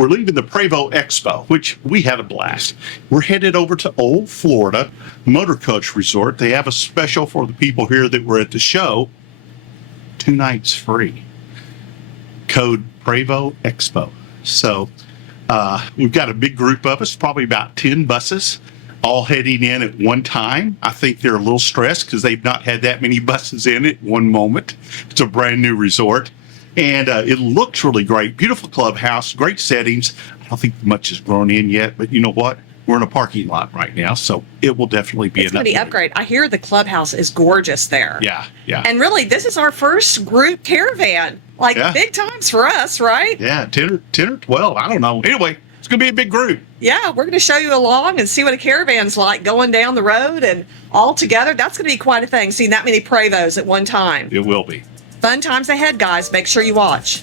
we're leaving the Prevost Expo, which we had a blast. We're headed over to Olde Florida Motorcoach Resort. They have a special for the people here that were at the show. 2 nights free. Code Prevost Expo. So we've got a big group of us, probably about 10 buses, all heading in at one time. I think they're a little stressed because they've not had that many buses in at one moment. It's a brand new resort. And it looks really great. Beautiful clubhouse, great settings. I don't think much has grown in yet, but you know what? We're in a parking lot right now, so it will definitely be It's going to be upgrade. I hear the clubhouse is gorgeous there. Yeah. And really, this is our first group caravan. Like, big times for us, right? Yeah, 10 or 12. I don't know. Anyway, it's going to be a big group. Yeah, we're going to show you along and see what a caravan's like going down the road and all together. That's going to be quite a thing, seeing that many Prevosts at one time. It will be. Fun times ahead, guys. Make sure you watch.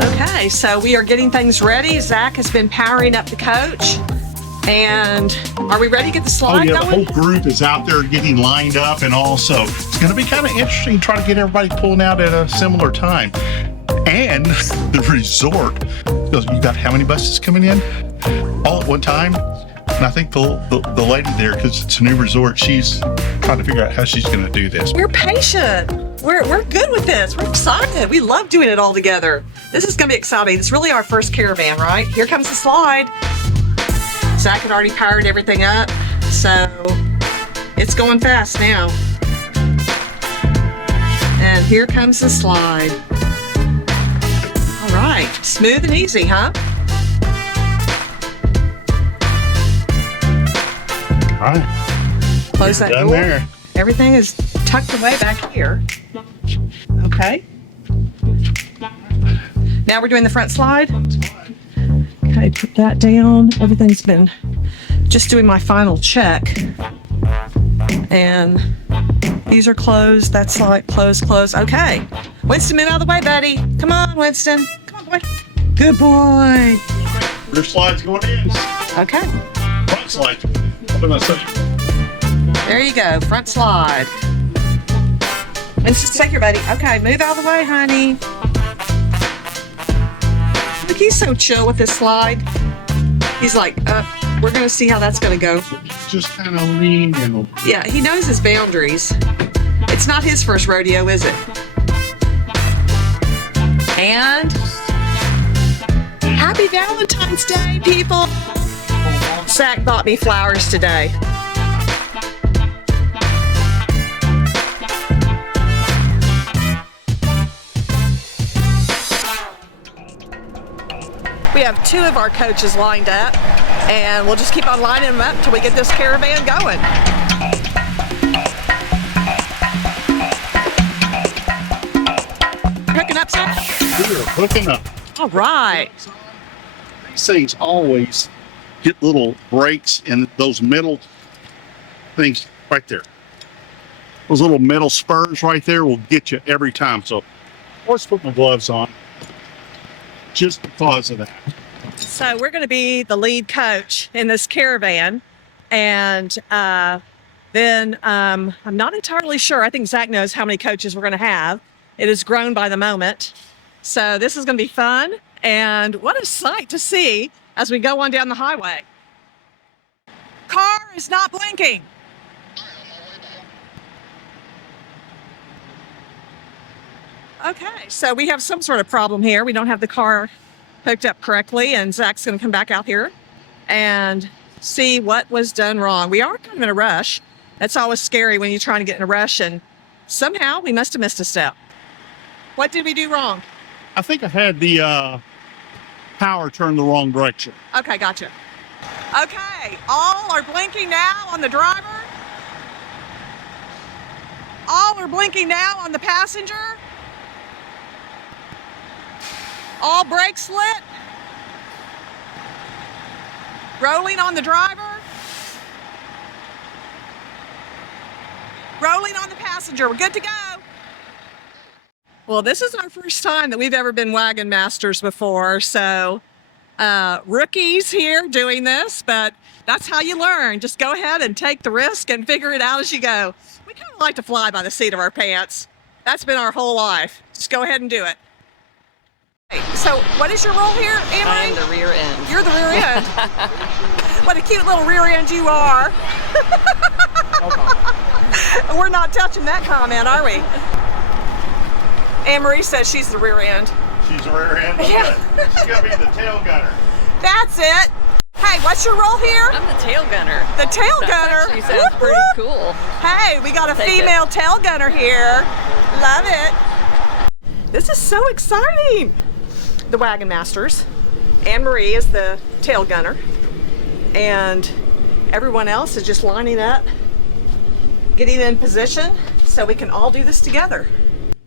Okay, so we are getting things ready. Zach has been powering up the coach. And are we ready to get the slide going? The whole group is out there getting lined up, and also it's going to be kind of interesting trying to get everybody pulling out at a similar time. And the resort, because you got how many buses coming in all at one time? And I think the lady there, because it's a new resort, she's trying to figure out how she's going to do this. We're patient. We're good with this. We're excited. We love doing it all together. This is going to be exciting. It's really our first caravan, right? Here comes the slide. Zach had already powered everything up, so it's going fast now. And here comes the slide. All right, smooth and easy, huh? All right. Close that door. There. Everything is tucked away back here. Okay. Now we're doing the front slide. Okay, put that down. Everything's been just doing my final check. And these are closed. That's like closed. Okay. Winston, move out of the way, buddy. Come on, Winston. Come on, boy. Good boy. Rear slide's going in. Okay. Front slide. Open that section. There you go. Front slide. Winston, take your buddy. Okay, move out of the way, honey. Look, he's so chill with this slide. He's like, we're going to see how that's going to go. Just kind of lean in. Yeah, he knows his boundaries. It's not his first rodeo, is it? And happy Valentine's Day, people. Zach bought me flowers today. We have 2 of our coaches lined up, and we'll just keep on lining them up until we get this caravan going. Hooking up, Zach? We are hooking up. All right. These things always get little breaks in those middle things right there. Those little metal spurs right there will get you every time. So I always put my gloves on just because of that. So we're going to be the lead coach in this caravan. And then I'm not entirely sure. I think Zach knows how many coaches we're going to have. It has grown by the moment. So this is going to be fun. And what a sight to see as we go on down the highway. Car is not blinking. Okay, so we have some sort of problem here. We don't have the car hooked up correctly, and Zach's going to come back out here and see what was done wrong. We are kind of in a rush. That's always scary when you're trying to get in a rush, and somehow we must have missed a step. What did we do wrong? I think I had the power turned the wrong direction. Okay, gotcha. Okay, all are blinking now on the driver. All are blinking now on the passenger. All brakes lit. Rolling on the driver. Rolling on the passenger. We're good to go. Well, this is our first time that we've ever been wagon masters before, so rookies here doing this, but that's how you learn. Just go ahead and take the risk and figure it out as you go. We kind of like to fly by the seat of our pants. That's been our whole life. Just go ahead and do it. So what is your role here, Amory? I am the rear end. You're the rear end. What a cute little rear end you are. We're not touching that comment, are we? Anne-Marie says she's the rear end. She's the rear end? Okay. Yeah. She's going to be the tail gunner. That's it. Hey, what's your role here? I'm the tail gunner. The tail gunner. That actually sounds pretty cool. Hey, we got a Take female tail gunner here. Love it. This is so exciting. The Wagon Masters. Anne-Marie is the tail gunner. And everyone else is just lining up, getting in position so we can all do this together.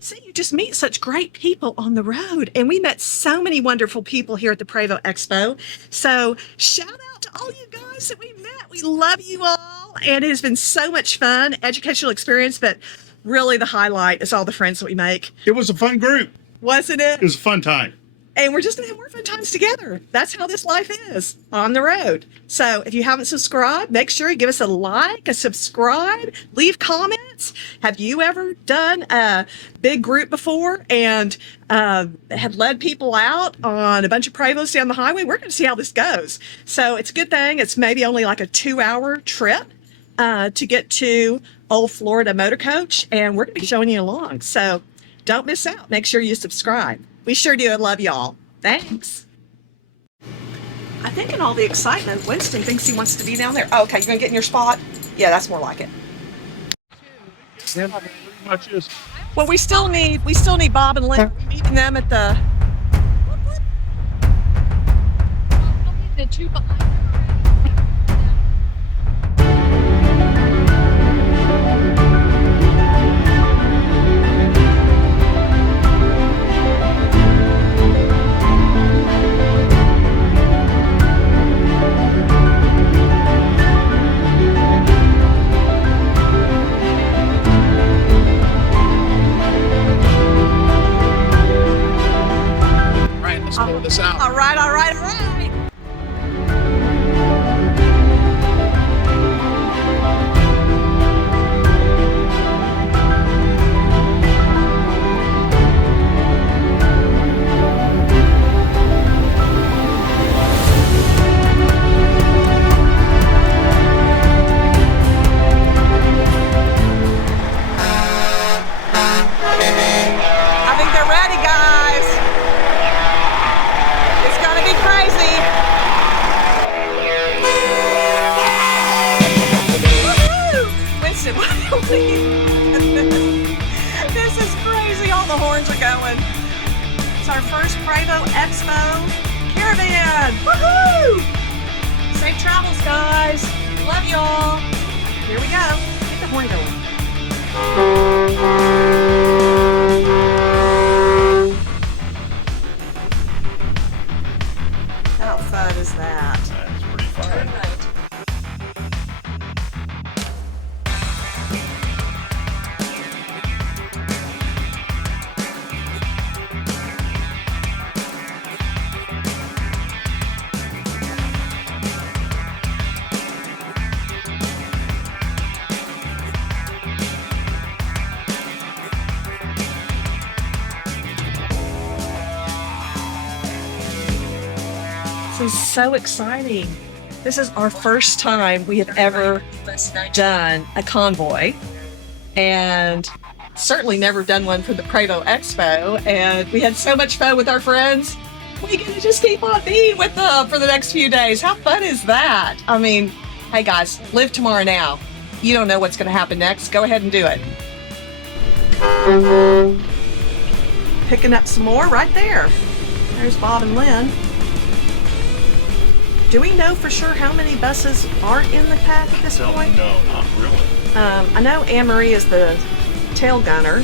So you just meet such great people on the road, and we met so many wonderful people here at the Prevost Expo. So shout out to all you guys that we met. We love you all, and it has been so much fun, educational experience, but really the highlight is all the friends that we make. It was a fun group. Wasn't it? It was a fun time. And we're just going to have more fun times together. That's how this life is, on the road. So if you haven't subscribed, make sure you give us a like, a subscribe, leave comments. Have you ever done a big group before and have led people out on a bunch of Prevosts down the highway? We're going to see how this goes. So it's a good thing. It's maybe only like a 2-hour trip to get to Olde Florida Motorcoach, and we're going to be showing you along. So don't miss out. Make sure you subscribe. We sure do. I love y'all. Thanks. I think in all the excitement, Winston thinks he wants to be down there. Oh, okay, you're going to get in your spot? Yeah, that's more like it. Yeah, pretty much is. Well, we still need Bob and Lynn. We're meeting them at the... I'll be the two behind her. All right. I think they're ready, guys. It's gonna be crazy. Woohoo! Winston, what do you This is crazy. All the horns are going. It's our first Prevost Expo caravan. Woohoo! Safe travels, guys. Love y'all. Here we go. Get the horn going. How fun is that? That's pretty fun. This is so exciting. This is our first time we have ever done a convoy, and certainly never done one for the Prevost Expo, and we had so much fun with our friends. We're gonna just keep on being with them for the next few days. How fun is that? I mean, hey guys, live tomorrow now. You don't know what's gonna happen next. Go ahead and do it. Picking up some more right there. There's Bob and Lynn. Do we know for sure how many buses aren't in the pack at this point? No, not really. I know Anne-Marie is the tail gunner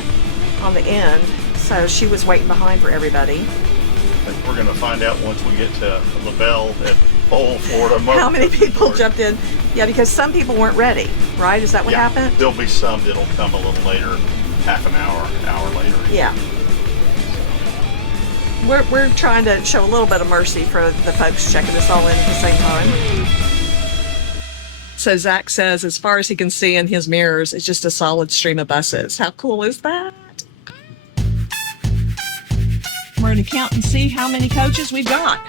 on the end, so she was waiting behind for everybody. I think we're going to find out once we get to Labelle at Olde Florida Motorcoach How many people Resort. jumped in? Yeah, because some people weren't ready, right? Is that what Yeah, happened? there'll be some that'll come a little later, half an hour later. Yeah. we're trying to show a little bit of mercy for the folks checking this all in at the same time. So Zach says, as far as he can see in his mirrors, it's just a solid stream of buses. How cool is that? We're going to count and see how many coaches we've got.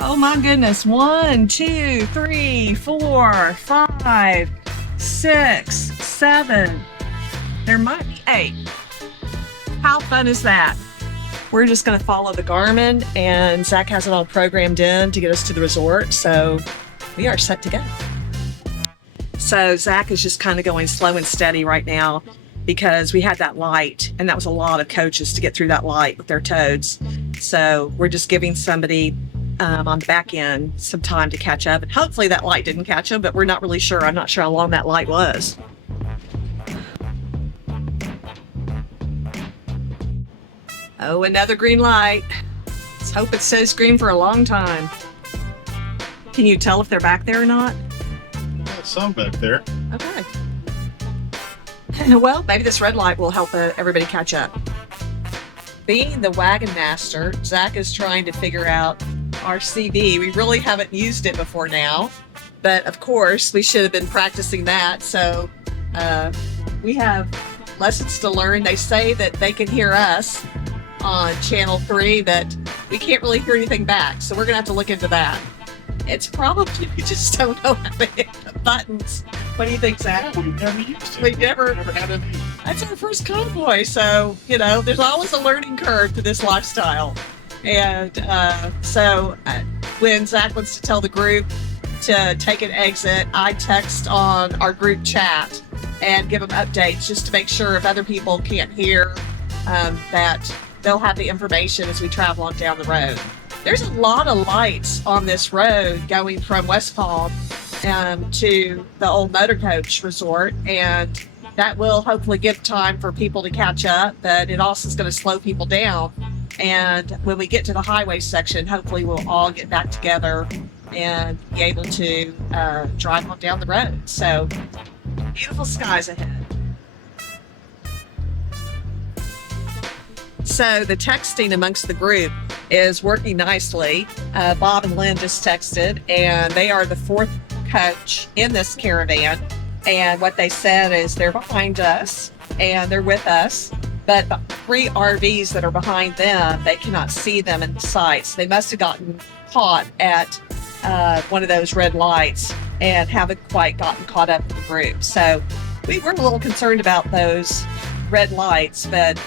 Oh my goodness. 1, 2, 3, 4, 5, 6, 7. There might be 8. How fun is that? We're just going to follow the Garmin, and Zach has it all programmed in to get us to the resort. So we are set to go. So Zach is just kind of going slow and steady right now because we had that light, and that was a lot of coaches to get through that light with their toads. So we're just giving somebody on the back end some time to catch up, and hopefully that light didn't catch them, but we're not really sure. I'm not sure how long that light was. Oh, another green light. Let's hope it stays green for a long time. Can you tell if they're back there or not? Some back there. Okay. Well, maybe this red light will help everybody catch up. Being the wagon master, Zach is trying to figure out our CV. We really haven't used it before now, but of course we should have been practicing that. So we have lessons to learn. They say that they can hear us on channel 3, but we can't really hear anything back. So we're gonna have to look into that. It's probably we just don't know how to hit the buttons. What do you think, Zach? Yeah, we've never used it. We've never had any. That's our first convoy, so there's always a learning curve to this lifestyle. And when Zach wants to tell the group to take an exit, I text on our group chat and give them updates just to make sure if other people can't hear that they'll have the information as we travel on down the road. There's a lot of lights on this road going from West Palm to the Olde Motorcoach Resort, and that will hopefully give time for people to catch up, but it also is going to slow people down. And when we get to the highway section, hopefully we'll all get back together and be able to drive on down the road. So beautiful skies ahead. So the texting amongst the group is working nicely. Bob and Lynn just texted, and they are the 4th coach in this caravan. And what they said is they're behind us and they're with us, but the 3 RVs that are behind them, they cannot see them in the sights. They must have gotten caught at one of those red lights and haven't quite gotten caught up with the group. So we were a little concerned about those red lights, but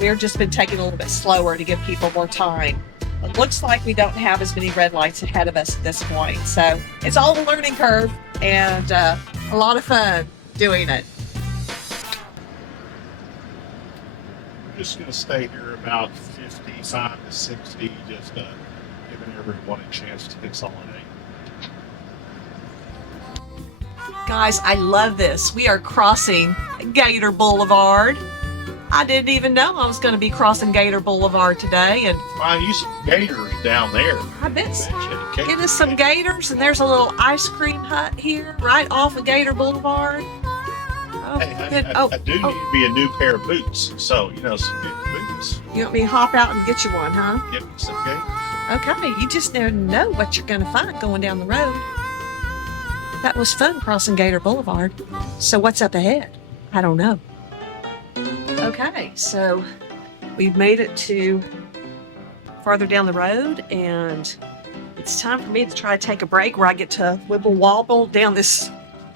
we've just been taking a little bit slower to give people more time. It looks like we don't have as many red lights ahead of us at this point. So it's all a learning curve and a lot of fun doing it. We're just going to stay here about 55 to 60, just giving everyone a chance to consolidate. Guys, I love this. We are crossing Gator Boulevard. I didn't even know I was going to be crossing Gator Boulevard today, and Find you some gators down there. I bet so. Okay. Get us some gators, and there's a little ice cream hut here right off of Gator Boulevard. Oh, Hey, good. I do need to be a new pair of boots, so some good boots. You want me to hop out and get you one, huh? Get me some gators. Okay, you just never know what you're going to find going down the road. That was fun crossing Gator Boulevard. So what's up ahead? I don't know. Okay, so we've made it to farther down the road, and it's time for me to try to take a break where I get to wibble wobble down this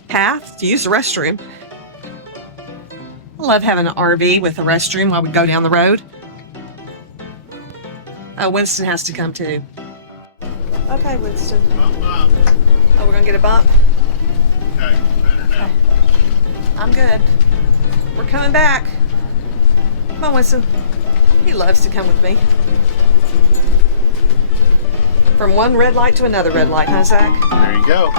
path to use the restroom. I love having an RV with a restroom while we go down the road. Oh, Winston has to come too. Okay, Winston. Oh, we're gonna get a bump? Okay, better now. I'm good. We're coming back. Come on, Winston. He loves to come with me. From one red light to another red light, huh, Zach? There you go.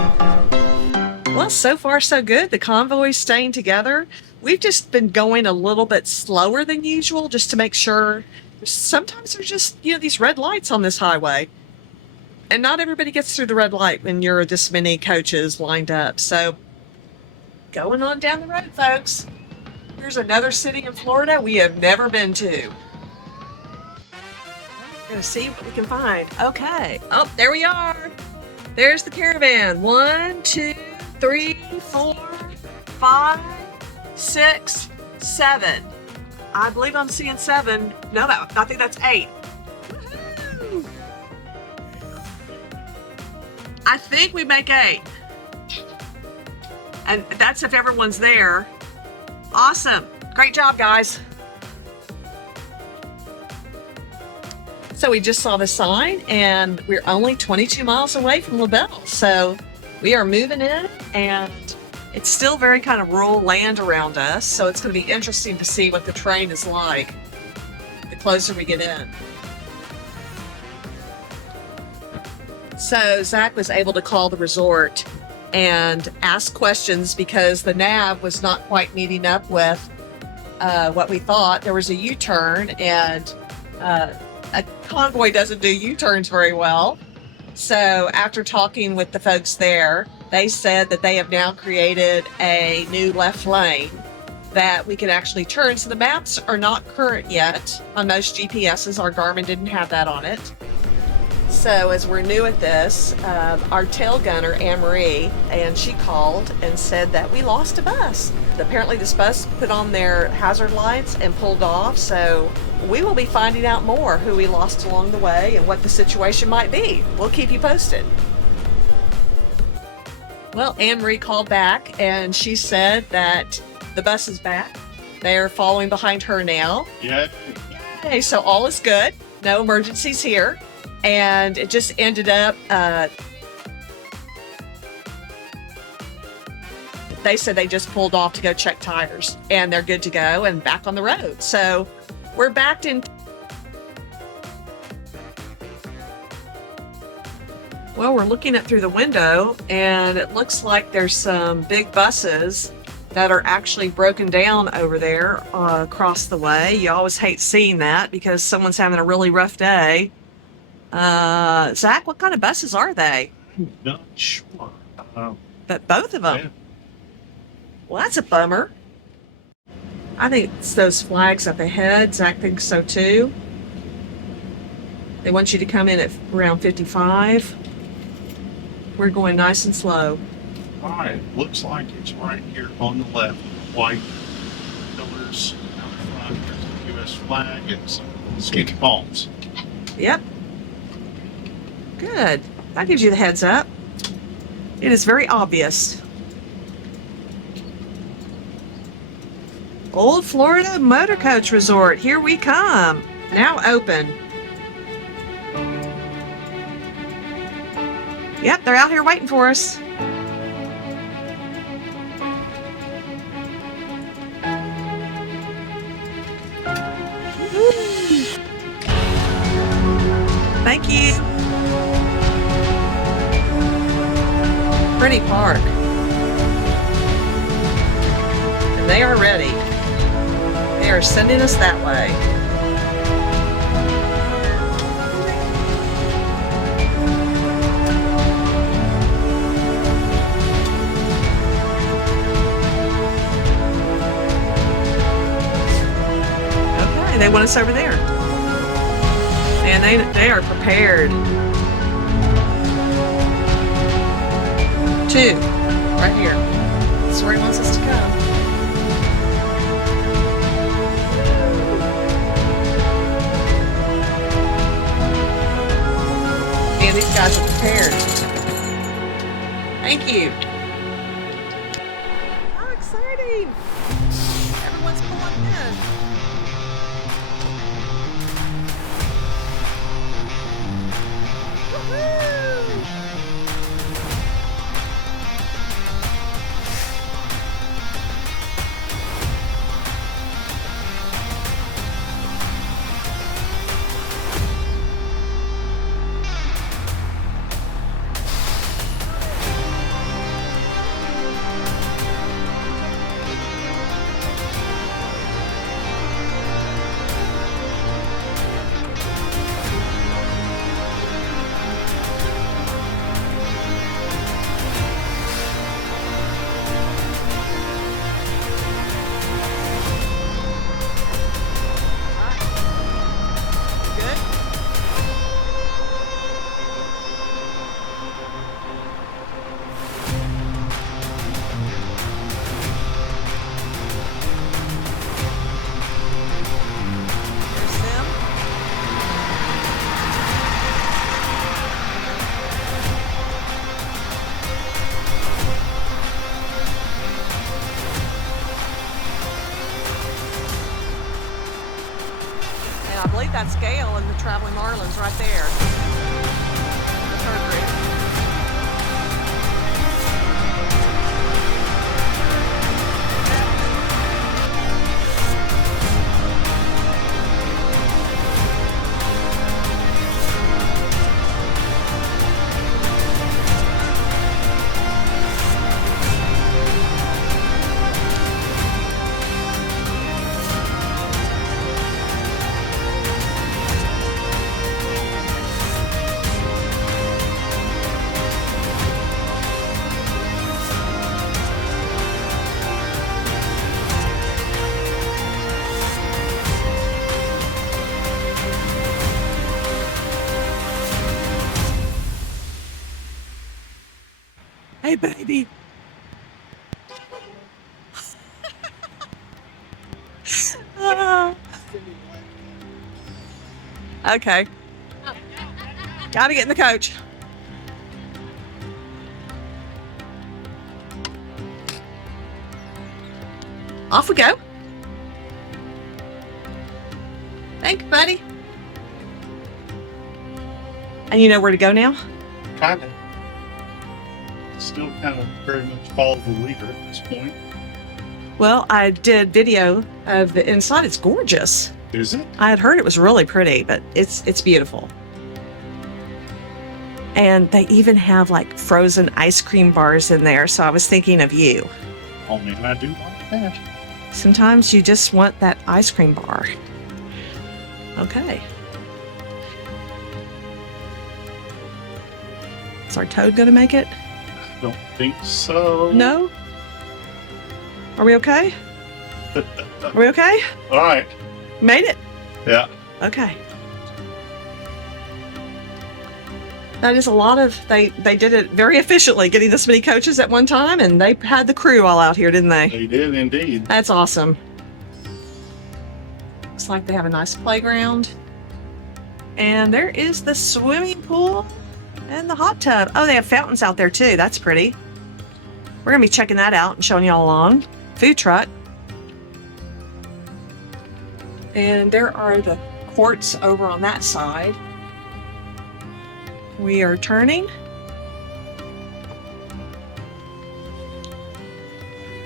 Well, so far so good. The convoy's staying together. We've just been going a little bit slower than usual just to make sure. Sometimes there's just, these red lights on this highway. And not everybody gets through the red light when you're this many coaches lined up. So going on down the road, folks. Here's another city in Florida we have never been to. Gonna see what we can find. Okay. Oh, there we are. There's the caravan. 1, 2, 3, 4, 5, 6, 7. I believe I'm seeing 7. No, I think that's 8. Woohoo! I think we make 8. And that's if everyone's there. Awesome. Great job, guys. So we just saw the sign and we're only 22 miles away from Labelle. So we are moving in and it's still very kind of rural land around us. So it's going to be interesting to see what the terrain is like the closer we get in. So Zach was able to call the resort and ask questions because the nav was not quite meeting up with what we thought. There was a U-turn and a Convoy doesn't do U-turns very well. So after talking with the folks there, they said that they have now created a new left lane that we can actually turn. So the maps are not current yet on most GPSs. Our Garmin didn't have that on it. So as we're new at this, our tail gunner, Anne-Marie, and she called and said that we lost a bus. Apparently this bus put on their hazard lights and pulled off. So we will be finding out more who we lost along the way and what the situation might be. We'll keep you posted. Well, Anne-Marie called back and she said that the bus is back. They're following behind her now. Yeah. Yay, so all is good. No emergencies here. And it just ended up, they said they just pulled off to go check tires and they're good to go and back on the road. So we're backed in. Well, we're looking at through the window and it looks like there's some big buses that are actually broken down over there across the way. You always hate seeing that because someone's having a really rough day. Zach, what kind of buses are they? Not sure. But both of them. Yeah. Well, that's a bummer. I think it's those flags up ahead. Zach thinks so too. They want you to come in at around 55. We're going nice and slow. All right, looks like it's right here on the left. White pillars out front. There's the U.S. flag and some skinny palms. Yep. Good. That gives you the heads up. It is very obvious. Olde Florida Motorcoach Resort. Here we come. Now open. Yep, they're out here waiting for us. Woo. Thank you. Pretty park. And they are ready. They are sending us that way. Okay, they want us over there. And they are prepared. 2, right here. That's where he wants us to come. And these guys are prepared. Thank you. How exciting! Everyone's pulling in. Woohoo! I believe that's Gail and the Traveling Marlins right there. With her group. Hey, baby. Okay. Gotta get in the coach. Off we go. Thank you, buddy. And you know where to go now? Kind of. Still kind of very much follow the leader at this point. Well, I did video of the inside. It's gorgeous. Is it? I had heard it was really pretty, but it's beautiful. And they even have like frozen ice cream bars in there. So I was thinking of you. Oh man, I do like that. Sometimes you just want that ice cream bar. Okay. Is our toad going to make it? Don't think so. No? Are we okay? Are we okay? All right. Made it? Yeah. Okay. That is a lot of, they did it very efficiently, getting this many coaches at one time, and they had the crew all out here, didn't they? They did indeed. That's awesome. Looks like they have a nice playground. And there is the swimming pool and the hot tub. Oh, they have fountains out there too. That's pretty. We're going to be checking that out and showing y'all along. Food truck. And there are the courts over on that side. We are turning.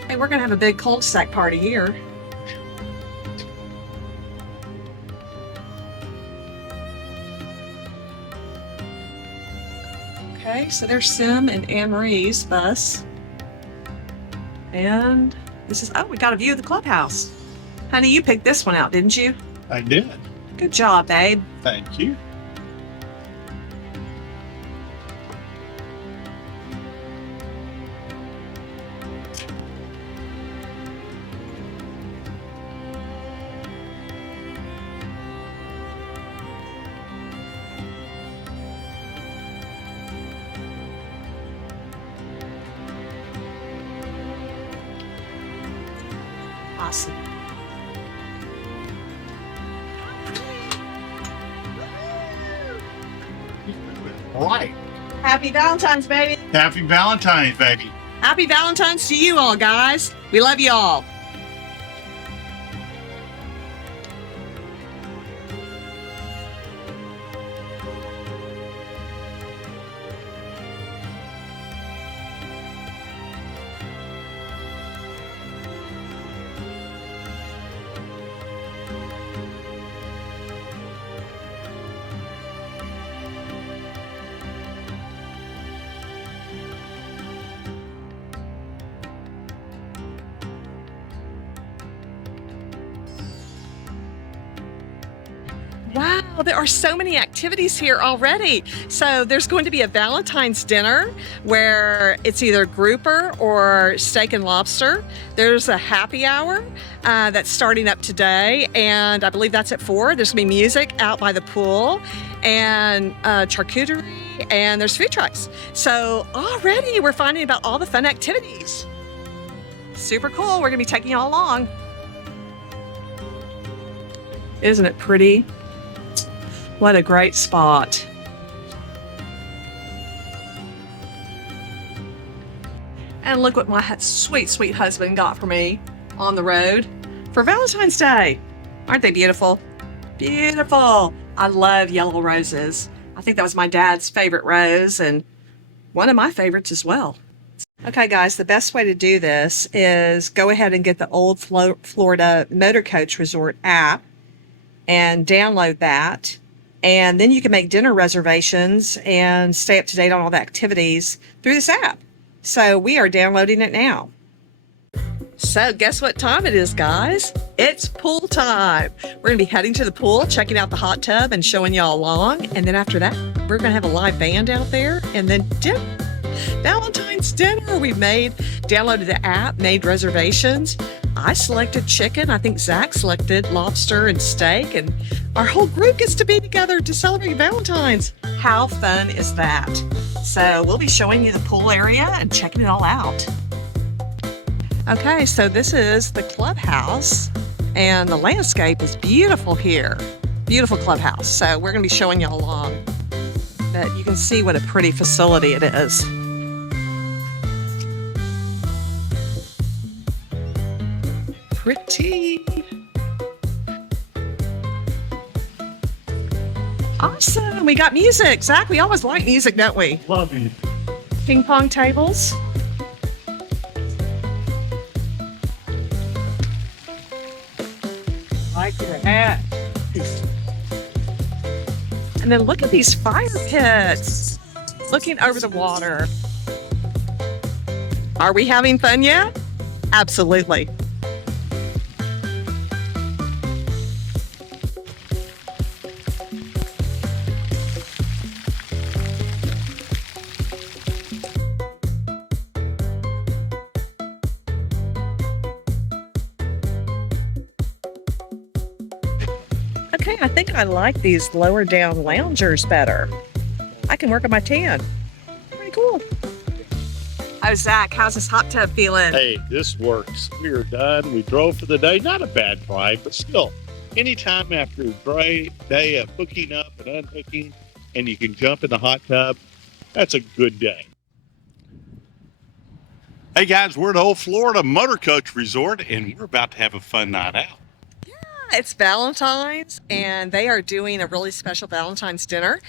Hey, we're going to have a big cul-de-sac party here. Okay, so there's Sim and Anne-Marie's bus. And this is, oh, we got a view of the clubhouse. Honey, you picked this one out, didn't you? I did. Good job, babe. Thank you. Awesome. Right. Happy Valentine's, baby. Happy Valentine's, baby. Happy Valentine's to you all, guys. We love you all. Wow, there are so many activities here already. So there's going to be a Valentine's dinner where it's either grouper or steak and lobster. There's a happy hour that's starting up today, and I believe that's at 4. There's going to be music out by the pool and charcuterie, and there's food trucks. So already we're finding about all the fun activities. Super cool. We're going to be taking y'all along. Isn't it pretty? What a great spot. And look what my sweet, sweet husband got for me on the road for Valentine's Day. Aren't they beautiful? Beautiful. I love yellow roses. I think that was my dad's favorite rose and one of my favorites as well. Okay, guys, the best way to do this is go ahead and get the Olde Florida Motorcoach Resort app and download that. And then you can make dinner reservations and stay up to date on all the activities through this app. So we are downloading it now. So guess what time it is, guys? It's pool time. We're going to be heading to the pool, checking out the hot tub and showing y'all along. And then after that, we're going to have a live band out there and then dinner. Valentine's dinner. We've downloaded the app, made reservations. I selected chicken. I think Zach selected lobster and steak. And our whole group gets to be together to celebrate Valentine's. How fun is that? So we'll be showing you the pool area and checking it all out. Okay, so this is the clubhouse, and the landscape is beautiful here. Beautiful clubhouse. So we're going to be showing y'all along. But you can see what a pretty facility it is. Pretty. Awesome. We got music. Zach, we always like music, don't we? Love you. Ping pong tables. Like your hat. And then look at these fire pits looking over the water. Are we having fun yet? Absolutely. Okay, I think I like these lower down loungers better. I can work on my tan. Pretty cool. Oh, Zach, how's this hot tub feeling? Hey, this works. We are done. We drove for the day. Not a bad drive, but still, anytime after a great day of hooking up and unhooking, and you can jump in the hot tub, that's a good day. Hey guys, we're at Olde Florida Motorcoach Resort, and we're about to have a fun night out. It's Valentine's, and they are doing a really special Valentine's dinner.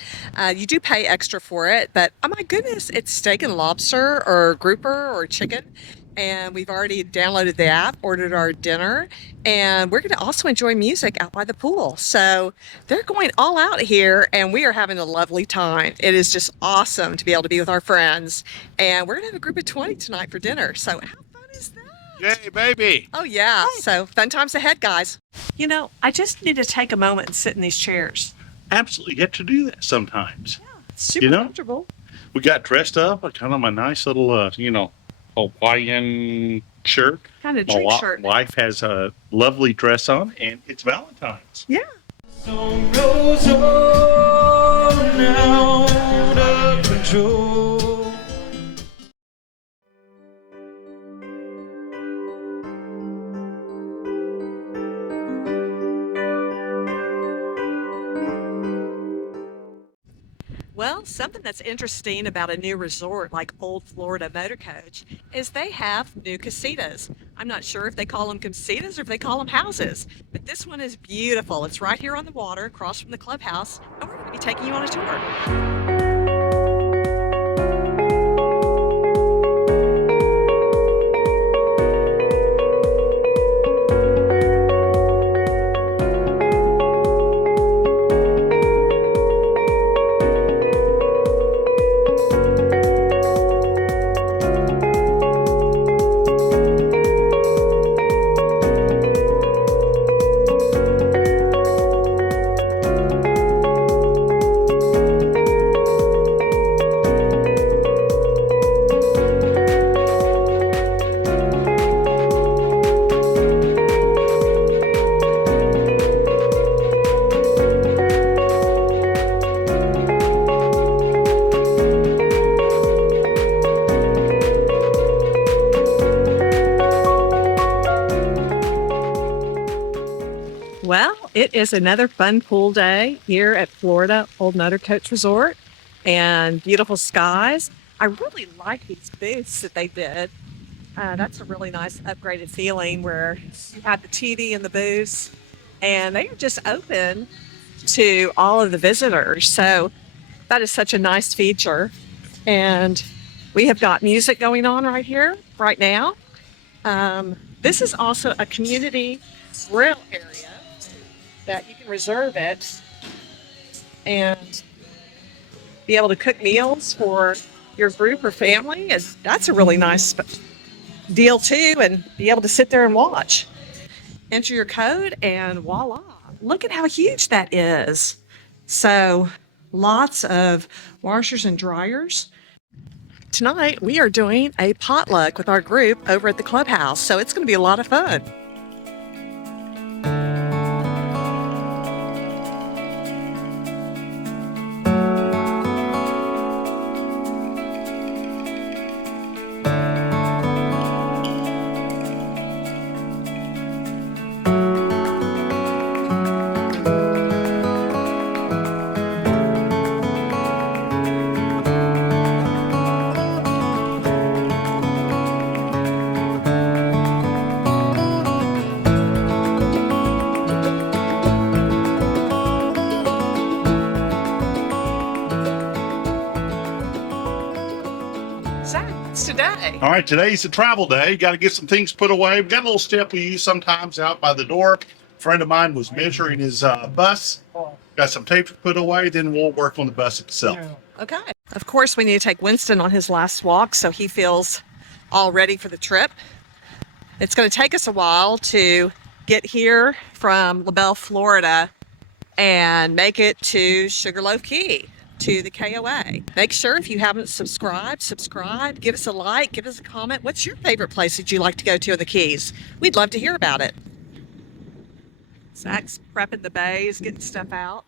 You do pay extra for it, but oh my goodness, it's steak and lobster or grouper or chicken. And we've already downloaded the app, ordered our dinner, and we're going to also enjoy music out by the pool. So they're going all out here, and we are having a lovely time. It is just awesome to be able to be with our friends. And we're going to have a group of 20 tonight for dinner. So how fun is that? Yay, baby! Oh, yeah. So fun times ahead, guys. You know, I just need to take a moment and sit in these chairs. Absolutely, get to do that sometimes. Yeah, it's super comfortable. We got dressed up, kind of my nice little, Hawaiian shirt. Kind of drink shirt. My wife has a lovely dress on, and it's Valentine's. Yeah. Song goes on out of control. Well, something that's interesting about a new resort like Olde Florida Motorcoach is they have new casitas. I'm not sure if they call them casitas or if they call them houses, but this one is beautiful. It's right here on the water across from the clubhouse, and we're going to be taking you on a tour. Well, it is another fun pool day here at Florida Olde Motorcoach Resort, and beautiful skies. I really like these booths that they did. That's a really nice upgraded feeling where you have the TV in the booths and they are just open to all of the visitors. So that is such a nice feature. And we have got music going on right here, right now. This is also a community grill area that you can reserve it and be able to cook meals for your group or family. And that's a really nice deal too, and be able to sit there and watch. Enter your code and voila. Look at how huge that is. So lots of washers and dryers. Tonight we are doing a potluck with our group over at the clubhouse, so it's going to be a lot of fun. Zach, what's today? All right, today's a travel day. Got to get some things put away. We've got a little step we use sometimes out by the door. A friend of mine was measuring his bus. Got some tape to put away. Then we'll work on the bus itself. Okay. Of course, we need to take Winston on his last walk so he feels all ready for the trip. It's going to take us a while to get here from Labelle, Florida, and make it to Sugarloaf Key, to the KOA. Make sure if you haven't subscribe, give us a like, give us a comment. What's your favorite place that you like to go to in the Keys? We'd love to hear about it. Zach's prepping the bays, getting stuff out.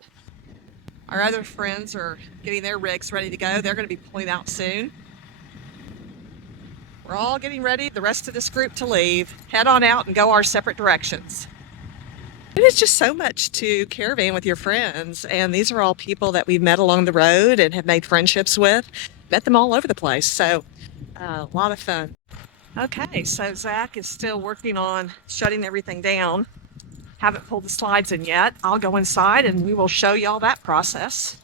Our other friends are getting their rigs ready to go. They're going to be pulling out soon. We're all getting ready, the rest of this group, to leave, head on out and go our separate directions. It is just so much to caravan with your friends, and these are all people that we've met along the road and have made friendships with. Met them all over the place, so a lot of fun. Okay, so Zach is still working on shutting everything down. Haven't pulled the slides in yet. I'll go inside and we will show y'all that process.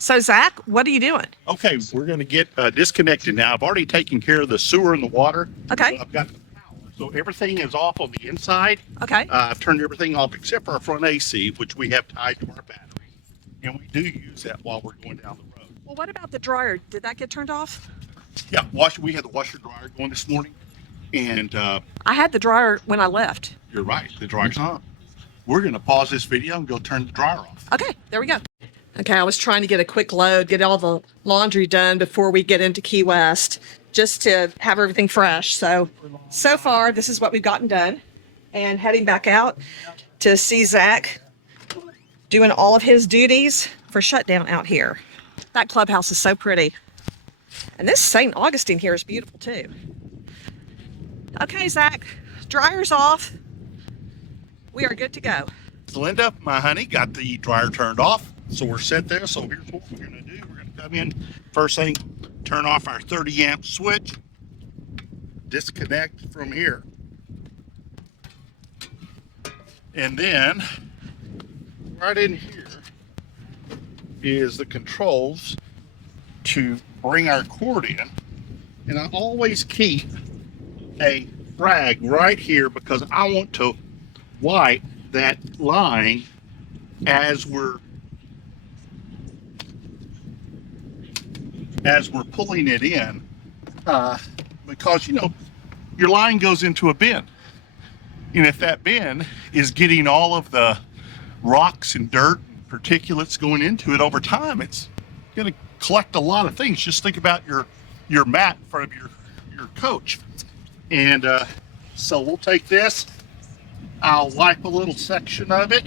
So Zach, what are you doing? Okay, we're going to get disconnected now. I've already taken care of the sewer and the water. Okay. So I've got the power. So everything is off on the inside. Okay. I've turned everything off except for our front AC, which we have tied to our battery. And we do use that while we're going down the road. Well, what about the dryer? Did that get turned off? Yeah, we had the washer dryer going this morning. And I had the dryer when I left. you're right, the dryer's on. We're going to pause this video and go turn the dryer off. Okay, there we go. Okay, I was trying to get a quick load, get all the laundry done before we get into Key West, just to have everything fresh. So far, this is what we've gotten done. And heading back out to see Zach doing all of his duties for Shutdown out here. That clubhouse is so pretty. And this St. Augustine here is beautiful too. Okay, Zach, dryer's off. We are good to go. Linda, my honey, got the dryer turned off. So we're set there. So here's what we're going to do. We're going to come in. First thing, turn off our 30 amp switch. Disconnect from here. And then right in here is the controls to bring our cord in. And I always keep a rag right here because I want to wipe that line as we're pulling it in, because your line goes into a bin, and if that bin is getting all of the rocks and dirt and particulates going into it over time, it's going to collect a lot of things. Just think about your mat in front of your coach. And so we'll take this, I'll wipe a little section of it,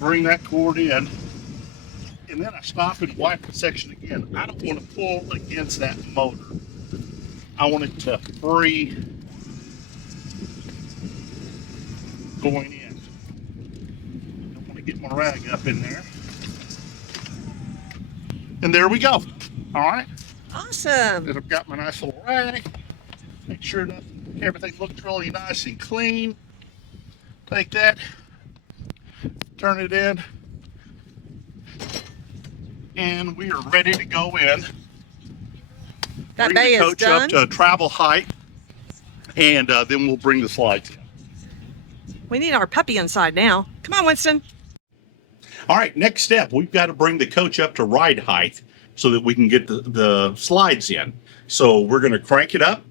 bring that cord in, and then I stop and wipe the section again. I don't want to pull against that motor. I want it to free going in. I want to get my rag up in there. And there we go. All right. Awesome. And I've got my nice little rag. Make sure nothing Everything looks really nice and clean. Take that, turn it in, and we are ready to go in. That Bring bay the is coach done. up to travel height, and then we'll bring the slides in. We need our puppy inside now. Come on, Winston. All right, next step, we've got to bring the coach up to ride height so that we can get the slides in. So we're going to crank it up.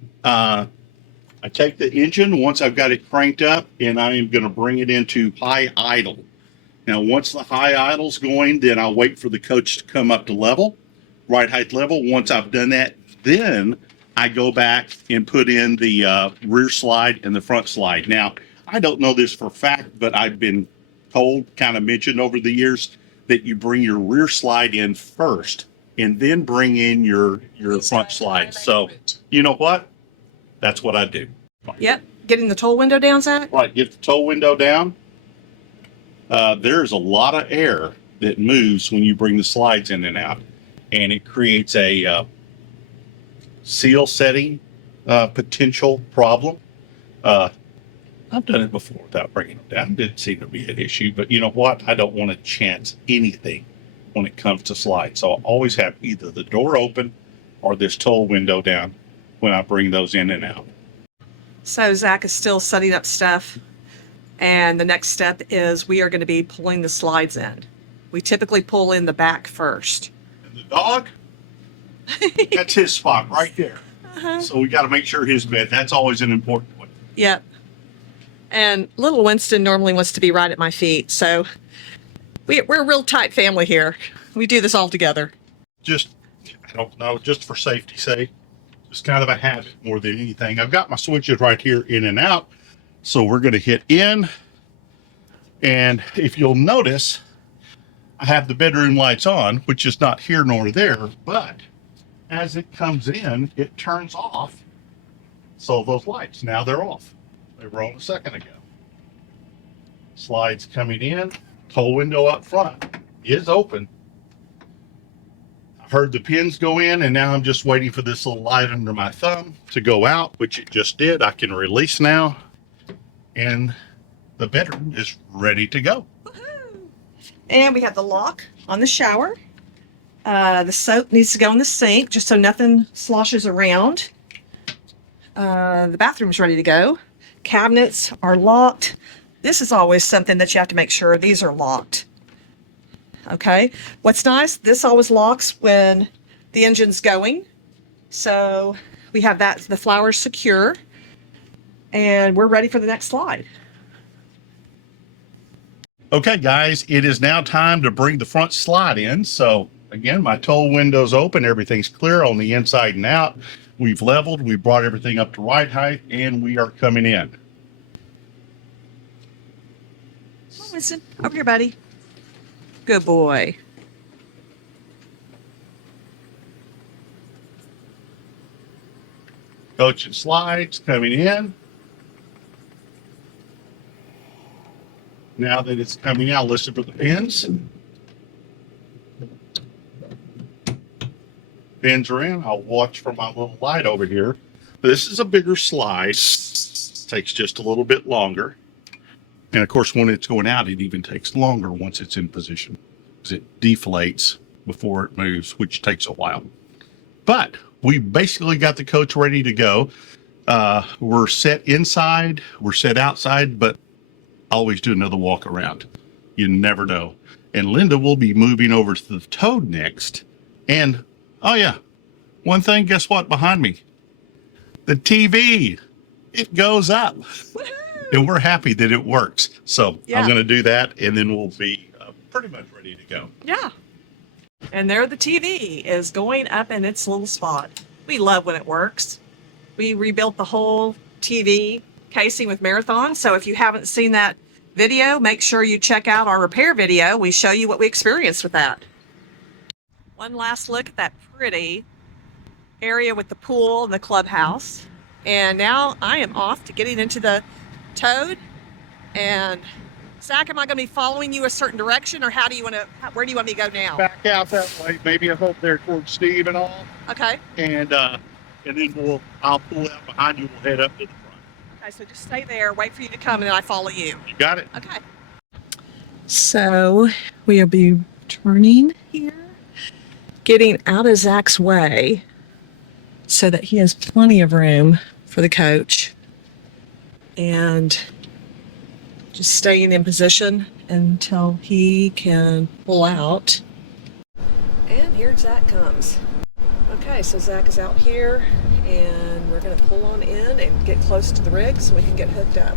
I take the engine once I've got it cranked up, and I am going to bring it into high idle. Now, once the high idle's going, then I'll wait for the coach to come up to level, ride height level. Once I've done that, then I go back and put in the rear slide and the front slide. Now, I don't know this for a fact, but I've been told, kind of mentioned over the years, that you bring your rear slide in first and then bring in your front slide. So, you know what? That's what I do. Yep. Getting the toll window down, Zach? Right, get the tow window down. There's a lot of air that moves when you bring the slides in and out, and it creates a seal setting potential problem. I've done it before without bringing it down. It didn't seem to be an issue, but you know what? I don't want to chance anything when it comes to slides. So I always have either the door open or this tow window down when I bring those in and out. So Zach is still setting up stuff. And the next step is we are going to be pulling the slides in. We typically pull in the back first. And the dog, that's his spot right there. So we got to make sure his bed, that's always an important one. Yep. And little Winston normally wants to be right at my feet. So we're a real tight family here. We do this all together. Just, I don't know, just for safety's sake, just kind of a habit more than anything. I've got my switches right here in and out. So we're going to hit in. And if you'll notice, I have the bedroom lights on, which is not here nor there, but as it comes in, it turns off. So those lights, now they're off. They were on a second ago. Slides coming in, tow window up front is open. I heard the pins go in, and now I'm just waiting for this little light under my thumb to go out, which it just did. I can release now, and the bedroom is ready to go. And we have the lock on the shower. The soap needs to go in the sink just so nothing sloshes around. The bathroom's ready to go. Cabinets are locked. This is always something that you have to make sure these are locked. Okay. What's nice, this always locks when the engine's going. So we have that, the flowers secure, and we're ready for the next slide. Okay, guys, it is now time to bring the front slide in. So again, my tow window's open. Everything's clear on the inside and out. We've leveled, we brought everything up to ride height, and we are coming in. Come on, Winston. Over here, buddy. Good boy. Coach and slides coming in. Now that it's coming out, listen for the pins. Pins are in. I'll watch for my little light over here. This is a bigger slide. Takes just a little bit longer. And of course, when it's going out, it even takes longer once it's in position, because it deflates before it moves, which takes a while. But we basically got the coach ready to go. We're set inside, we're set outside, but always do another walk around. You never know. And Linda will be moving over to the tow next. And oh yeah, one thing, guess what behind me? The TV, it goes up. Woohoo! And we're happy that it works. So Yeah. I'm going to do that, and then we'll be pretty much ready to go. Yeah. And there the TV is going up in its little spot. We love when it works. We rebuilt the whole TV casing with Marathon. So if you haven't seen that video, make sure you check out our repair video. We show you what we experienced with that. One last look at that pretty area with the pool and the clubhouse. And now I am off to getting into the Toad. And Zach, am I going to be following you a certain direction, or how do you want to? Where do you want me to go now? Back out that way, maybe up there towards Steve and all, Okay. and then I'll pull out behind you. We'll head up to the front. Okay, so just stay there, wait for you to come, and then I follow you. You got it? Okay. So we'll be turning here, getting out of Zach's way so that he has plenty of room for the coach, and just staying in position until he can pull out. And here Zach comes. Okay, so Zach is out here, and we're going to pull on in and get close to the rig so we can get hooked up.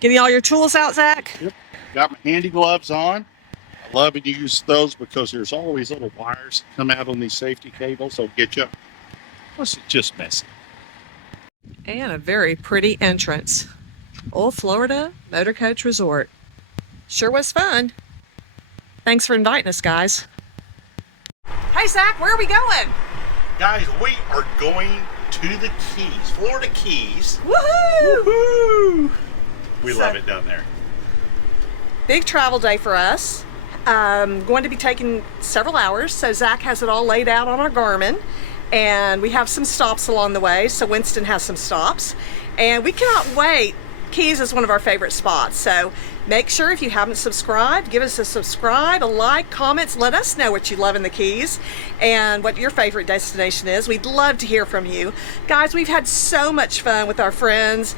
Getting all your tools out, Zach? Yep. Got my handy gloves on. I love to use those because there's always little wires that come out on these safety cables. So get you. Plus, it's just messy. And a very pretty entrance. Olde Florida Motorcoach Resort. Sure was fun. Thanks for inviting us, guys. Hey, Zach, where are we going? Guys, we are going to the Keys, Florida Keys. Woohoo! Woohoo! We So- love it down there. Big travel day for us. Going to be taking several hours, so Zach has it all laid out on our Garmin, and we have some stops along the way. So Winston has some stops, and we cannot wait. Keys is one of our favorite spots, so make sure if you haven't subscribed, give us a subscribe, a like, comments. Let us know what you love in the Keys and what your favorite destination is. We'd love to hear from you. Guys, we've had so much fun with our friends.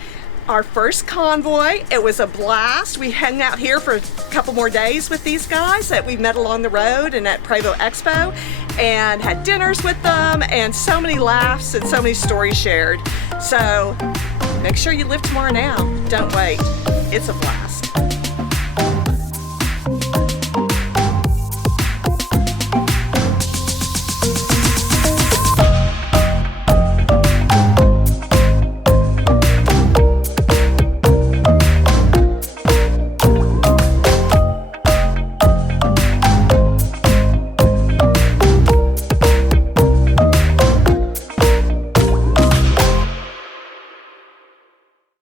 Our first convoy, it was a blast. We hung out here for a couple more days with these guys that we met along the road and at Prevost Expo, and had dinners with them, and so many laughs and so many stories shared. So make sure you live tomorrow now. Don't wait. It's a blast.